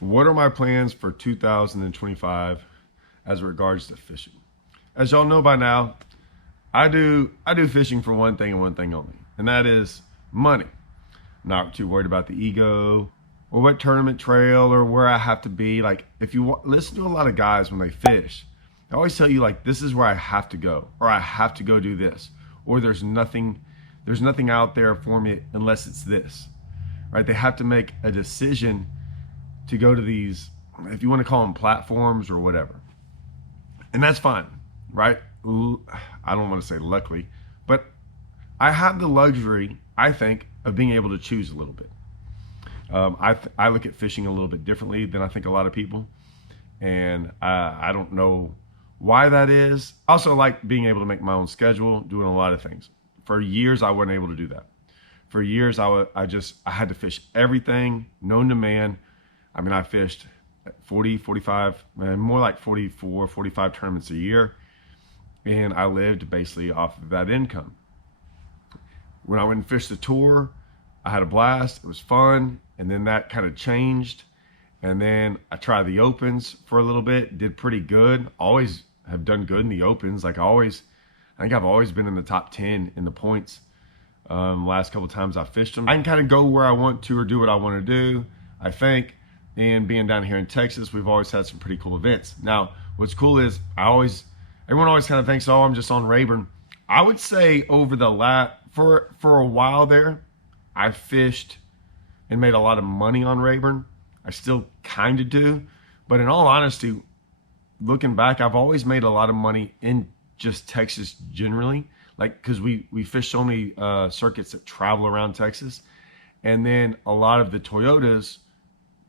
What are my plans for 2025 as regards to fishing? As y'all know by now, I do fishing for one thing and one thing only, and that is money. Not too worried about the ego or what tournament trail or where I have to be. Like if you listen to a lot of guys when they fish, they always tell you like this is where I have to go or I have to go do this or there's nothing out there for me unless it's this. Right? They have to make a decision to go to these, if you want to call them platforms or whatever. And that's fine, right? I don't want to say luckily, but I have the luxury, I think, of being able to choose a little bit. I look at fishing a little bit differently than I think a lot of people. And I don't know why that is. I also like being able to make my own schedule, doing a lot of things. For years, I wasn't able to do that. For years, I had to fish everything known to man. I mean, I fished 40, 45, more like 44, 45 tournaments a year. And I lived basically off of that income. When I went and fished the tour, I had a blast. It was fun. And then that kind of changed. And then I tried the opens for a little bit, did pretty good. Always have done good in the opens. I think I've always been in the top 10 in the points. Last couple of times I fished them. I can kind of go where I want to or do what I want to do, I think. And being down here in Texas, we've always had some pretty cool events. Now, what's cool is everyone always kind of thinks, oh, I'm just on Rayburn. I would say over for a while there, I fished and made a lot of money on Rayburn. I still kind of do. But in all honesty, looking back, I've always made a lot of money in just Texas generally. Like, because we fish so many circuits that travel around Texas. And then a lot of the Toyotas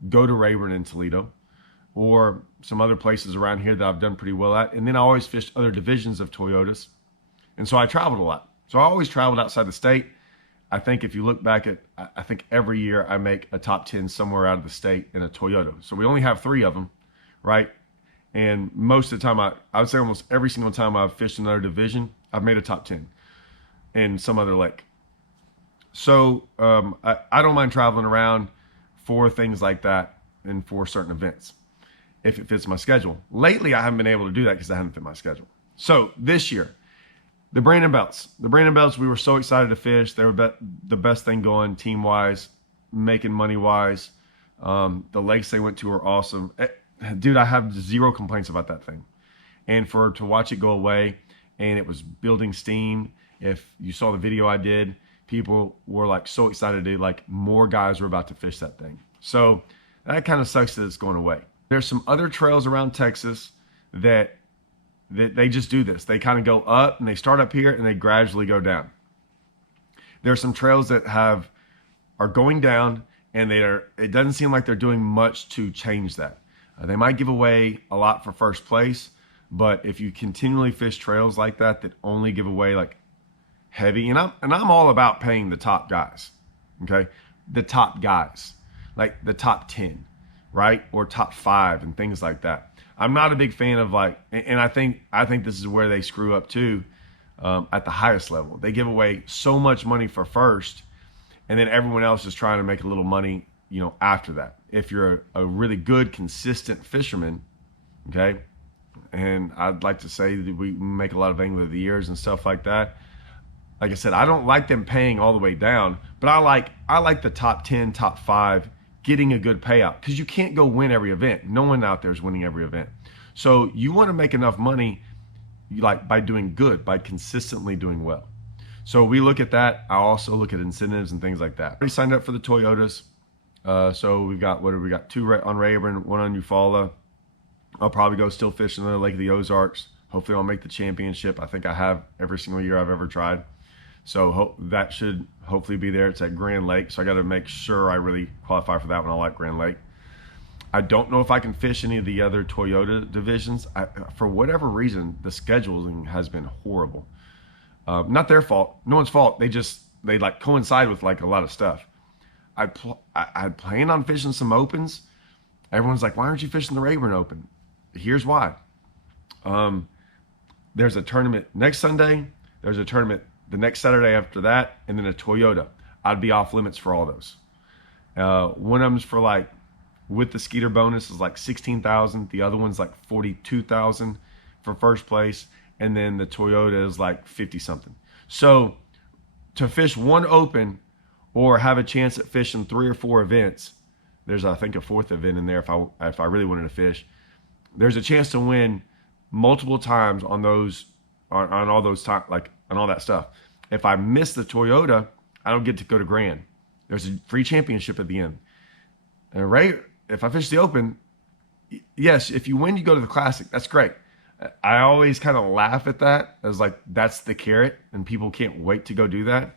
go to Rayburn and Toledo or some other places around here that I've done pretty well at. And then I always fished other divisions of Toyotas. And so I traveled a lot. So I always traveled outside the state. I think if you look back I think every year I make a top 10 somewhere out of the state in a Toyota. So we only have 3 of them, right? And most of the time, I would say almost every single time I've fished another division, I've made a top 10 in some other lake. So I don't mind traveling around for things like that and for certain events if it fits my schedule. Lately, I haven't been able to do that because I haven't fit my schedule. So this year, the Brandon Belts, we were so excited to fish. They were the best thing going team-wise, making money-wise. The lakes they went to were awesome. Dude, I have 0 complaints about that thing. And to watch it go away, and it was building steam. If you saw the video I did, people were like so excited like more guys were about to fish that thing. So that kind of sucks that it's going away. There's some other trails around Texas that they just do this. They kind of go up and they start up here and they gradually go down. There are some trails that are going down and it doesn't seem like they're doing much to change that. They might give away a lot for first place, but if you continually fish trails like that only give away like heavy, and I'm all about paying the top guys, okay? The top guys, like the top 10, right? Or top 5 and things like that. I'm not a big fan of and I think this is where they screw up too, at the highest level. They give away so much money for first, and then everyone else is trying to make a little money, after that. If you're a really good, consistent fisherman, okay? And I'd like to say that we make a lot of Angler of the Years and stuff like that. Like I said, I don't like them paying all the way down, but I like the top 10, top 5 getting a good payout because you can't go win every event. No one out there is winning every event. So you want to make enough money by doing good, by consistently doing well. So we look at that. I also look at incentives and things like that. I already signed up for the Toyotas. So we've got, 2 on Rayburn, 1 on Eufaula. I'll probably go still fish in the Lake of the Ozarks. Hopefully I'll make the championship. I think I have every single year I've ever tried. So that should hopefully be there. It's at Grand Lake. So I got to make sure I really qualify for that one. I like Grand Lake. I don't know if I can fish any of the other Toyota divisions. For whatever reason, the scheduling has been horrible. Not their fault. No one's fault. They coincide with a lot of stuff. I planned on fishing some opens. Everyone's like, why aren't you fishing the Rayburn Open? Here's why. There's a tournament next Sunday. There's a tournament the next Saturday after that, and then a Toyota. I'd be off limits for all those. One of them's for with the Skeeter bonus is like 16,000. The other one's like 42,000 for first place, and then the Toyota is like 50 something. So to fish one open or have a chance at fishing 3 or 4 events, there's I think a 4th event in there if I really wanted to fish. There's a chance to win multiple times on those on all those time like on all that stuff. If I miss the Toyota, I don't get to go to Grand. There's a free championship at the end. And right, if I fish the Open, yes, if you win, you go to the Classic. That's great. I always kind of laugh at that as like that's the carrot, and people can't wait to go do that.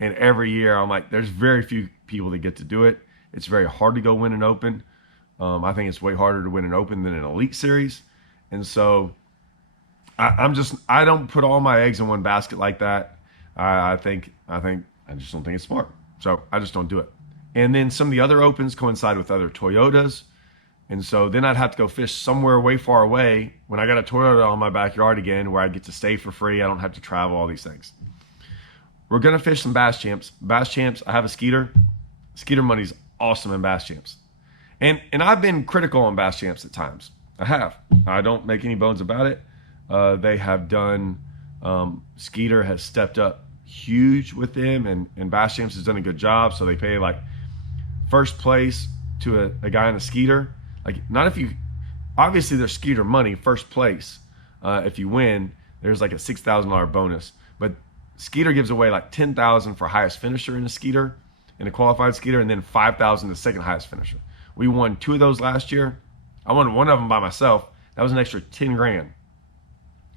And every year I'm like, there's very few people that get to do it. It's very hard to go win an Open. I think it's way harder to win an Open than an Elite Series. And so I don't put all my eggs in one basket like that. I just don't think it's smart. So I just don't do it. And then some of the other Opens coincide with other Toyotas. And so then I'd have to go fish somewhere way far away when I got a Toyota on my backyard again, where I get to stay for free. I don't have to travel, all these things. We're going to fish some Bass Champs. Bass Champs, I have a Skeeter. Skeeter money's awesome in Bass Champs. And I've been critical on Bass Champs at times. I have. I don't make any bones about it. They have done, Skeeter has stepped up huge with them, and Bass Champs has done a good job. So they pay like first place to a guy in a Skeeter. Like, not if you, obviously there's Skeeter money, first place. If you win, there's like a $6,000 bonus. But Skeeter gives away like $10,000 for highest finisher in a Skeeter, in a qualified Skeeter, and then $5,000 the second highest finisher. We won 2 of those last year. I won one of them by myself. That was an extra 10 grand,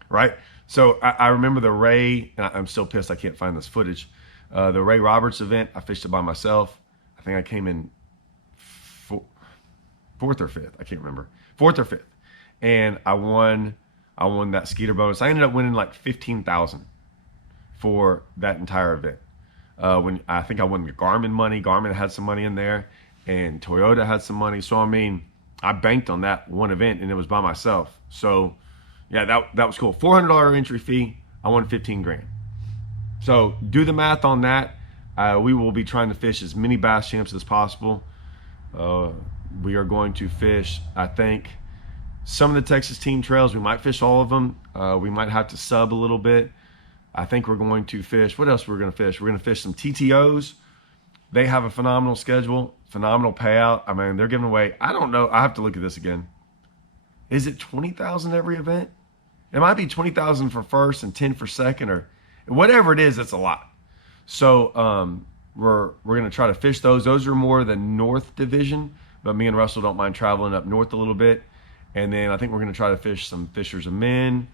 right? So I remember the Ray, and I'm still pissed I can't find this footage. The Ray Roberts event, I fished it by myself. I think I came in 4th or 5th. I can't remember. 4th or 5th. And I won that Skeeter bonus. I ended up winning like $15,000 for that entire event. When I think I won the Garmin money. Garmin had some money in there, and Toyota had some money. So I mean, I banked on that one event, and it was by myself. So yeah, that was cool. $400 entry fee. I won 15 grand. So do the math on that. We will be trying to fish as many Bass Champs as possible. We are going to fish, I think, some of the Texas team trails. We might fish all of them. We might have to sub a little bit. I think we're going to fish. What else we're going to fish? We're going to fish some TTOs. They have a phenomenal schedule, phenomenal payout. I mean, they're giving away, I don't know. I have to look at this again. Is it 20,000 every event? It might be 20,000 for first and 10 for second, or whatever it is. It's a lot. So we're going to try to fish those. Those are more the North Division, but me and Russell don't mind traveling up north a little bit. And then I think we're going to try to fish some Fishers of Men.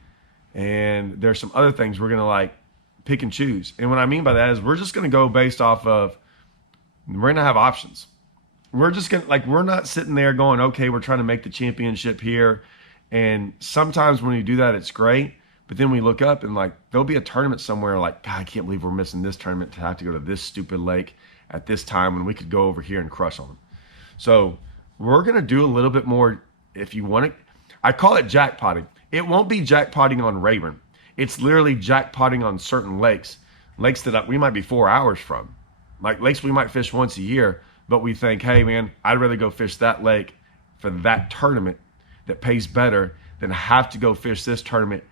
And there's some other things we're going to like pick and choose. And what I mean by that is we're just going to go based off of, we're going to have options. We're just going to, like, we're not sitting there going, okay, we're trying to make the championship here. And sometimes when you do that, it's great. But then we look up and like, there'll be a tournament somewhere like, God, I can't believe we're missing this tournament to have to go to this stupid lake at this time when we could go over here and crush on them. So we're going to do a little bit more. If you want it, I call it jackpotting. It won't be jackpotting on Rayburn. It's literally jackpotting on certain lakes that we might be 4 hours from. Like lakes we might fish once a year, but we think, hey man, I'd rather go fish that lake for that tournament that pays better than have to go fish this tournament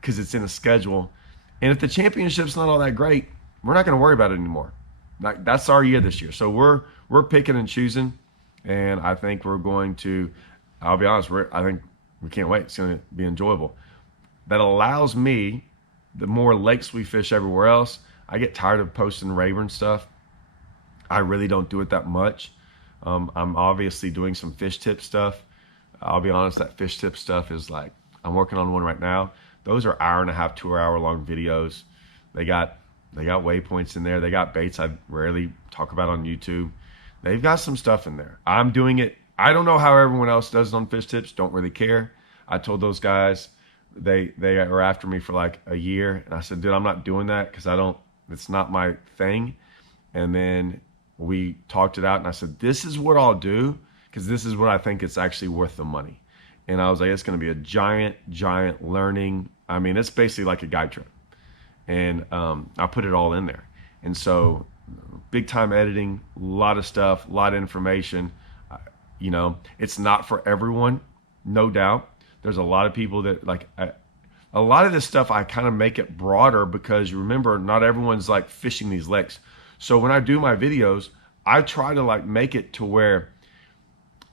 because it's in a schedule. And if the championship's not all that great, we're not going to worry about it anymore. Like, that's our year this year. So we're picking and choosing, and I think we're going to, I'll be honest, I think we can't wait. It's going to be enjoyable. That allows me, the more lakes we fish everywhere else, I get tired of posting Rayburn stuff. I really don't do it that much. I'm obviously doing some fish tip stuff. I'll be honest, that fish tip stuff is like, I'm working on one right now. Those are 1.5 to 2 hour long videos. They got waypoints in there. They got baits I rarely talk about on YouTube. They've got some stuff in there. I'm doing it. I don't know how everyone else does it on fish tips. Don't really care. I told those guys, they were after me for like a year. And I said, dude, I'm not doing that because it's not my thing. And then we talked it out, and I said, this is what I'll do because this is what I think it's actually worth the money. And I was like, it's going to be a giant learning. I mean, it's basically like a guide trip. And I put it all in there. And so big time editing, a lot of stuff, a lot of information. You know, it's not for everyone, no doubt. There's a lot of people that like, a lot of this stuff I kind of make it broader because you remember not everyone's like fishing these lakes. So when I do my videos, I try to like make it to where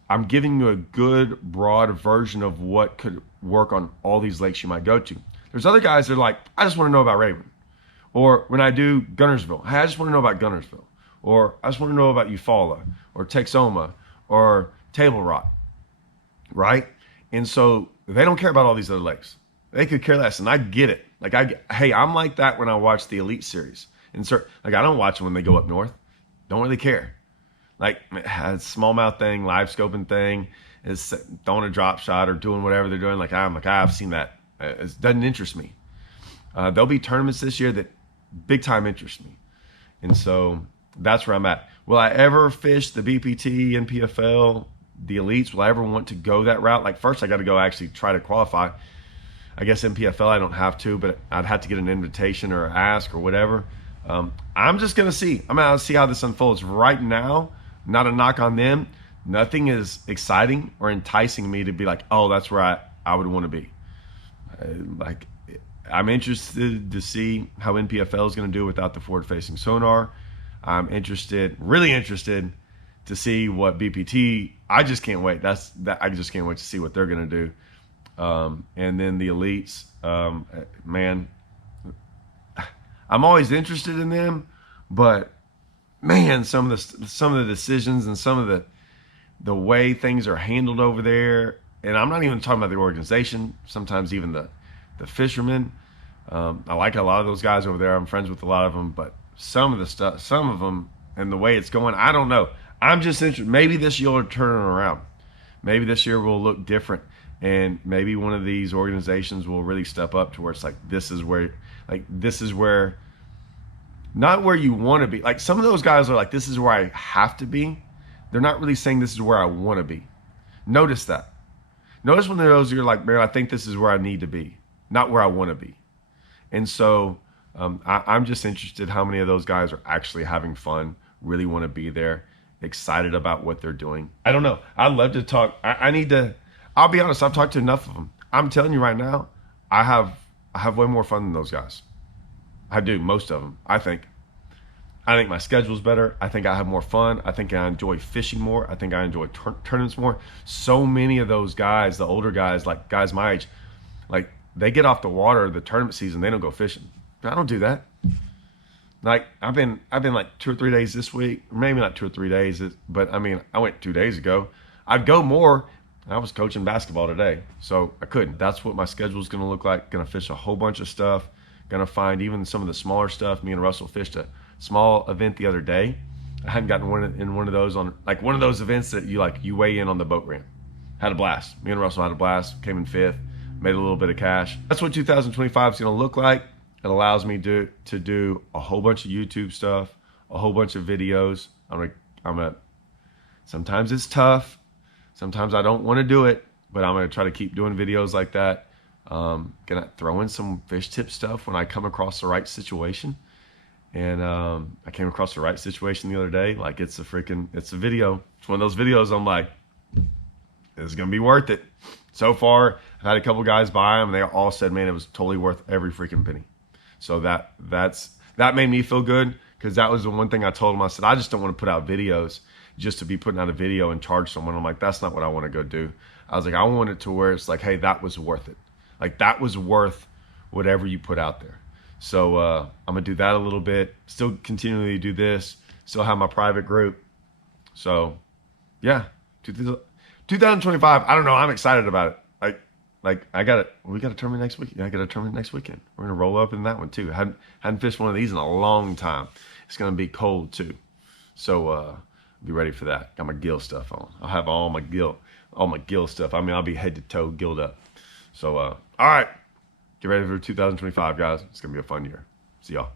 I'm giving you a good broad version of what could work on all these lakes you might go to. There's other guys that are like, I just want to know about Rayburn. Or when I do Guntersville, hey, I just want to know about Guntersville. Or I just want to know about Eufaula or Texoma or Table Rock, right? And so they don't care about all these other lakes. They could care less, and I get it. Like hey, I'm like that when I watch the Elite Series. And so, like I don't watch them when they go up north. Don't really care. Like smallmouth thing, live scoping thing, is throwing a drop shot or doing whatever they're doing. I've seen that. It doesn't interest me. There'll be tournaments this year that big time interest me, and so that's where I'm at. Will I ever fish the BPT, NPFL, the Elites? Will I ever want to go that route? Like first, I got to go actually try to qualify. I guess NPFL I don't have to, but I'd have to get an invitation or ask or whatever. I'm just gonna see. I'm gonna see how this unfolds. Right now, not a knock on them. Nothing is exciting or enticing me to be like, oh, that's where I would want to be. Like, I'm interested to see how NPFL is going to do without the forward-facing sonar. I'm really interested to see what BPT. I just can't wait. I just can't wait to see what they're going to do. And then the Elites, man, I'm always interested in them, but man, some of the decisions and some of the way things are handled over there, and I'm not even talking about the organization. Sometimes even the fishermen. I like a lot of those guys over there. I'm friends with a lot of them, but some of them, and the way it's going, I don't know. I'm just interested. Maybe this year will turn it around. Maybe this year will look different, and maybe one of these organizations will really step up to where it's like this is where, not where you want to be. Like some of those guys are like, this is where I have to be. They're not really saying this is where I want to be. Notice that. Notice when those you're like, man, I think this is where I need to be, not where I want to be. And so I'm just interested how many of those guys are actually having fun, really want to be there, excited about what they're doing. I don't know. I'd love to talk. I'll be honest, I've talked to enough of them. I'm telling you right now, I have way more fun than those guys. I do, most of them, I think. I think my schedule's better. I think I have more fun. I think I enjoy fishing more. I think I enjoy tournaments more. So many of those guys, the older guys, like guys my age, like they get off the water the tournament season, they don't go fishing. I don't do that. Like I've been like 2 or 3 days this week, maybe not 2 or 3 days, but I mean I went 2 days ago. I'd go more. I was coaching basketball today, so I couldn't. That's what my schedule is going to look like. Going to fish a whole bunch of stuff. Going to find even some of the smaller stuff. Me and Russell fished a small event the other day. I hadn't gotten one of those on, like one of those events that you weigh in on the boat ramp. Had a blast. Me and Russell had a blast. Came in 5th. Made a little bit of cash. That's what 2025 is going to look like. It allows me to do a whole bunch of YouTube stuff, a whole bunch of videos. Sometimes it's tough. Sometimes I don't want to do it, but I'm going to try to keep doing videos like that. Gonna throw in some fish tip stuff when I come across the right situation. And I came across the right situation the other day. Like it's a video. It's one of those videos I'm like, it's going to be worth it. So far, I've had a couple guys buy them, and they all said, man, it was totally worth every freaking penny. So that made me feel good, because that was the one thing I told them. I said, I just don't want to put out videos just to be putting out a video and charge someone. I'm like, that's not what I want to go do. I was like, I want it to where it's like, hey, that was worth it. Like that was worth whatever you put out there. So I'm going to do that a little bit. Still continually do this. Still have my private group. So yeah, 2025, I don't know. I'm excited about it. We got a tournament next week. Yeah, I got a tournament next weekend. We're going to roll up in that one too. Hadn't fished one of these in a long time. It's going to be cold too. So be ready for that. Got my gill stuff on. I'll have all my gill stuff. I mean, I'll be head to toe gilled up. So, all right. Get ready for 2025, guys. It's going to be a fun year. See y'all.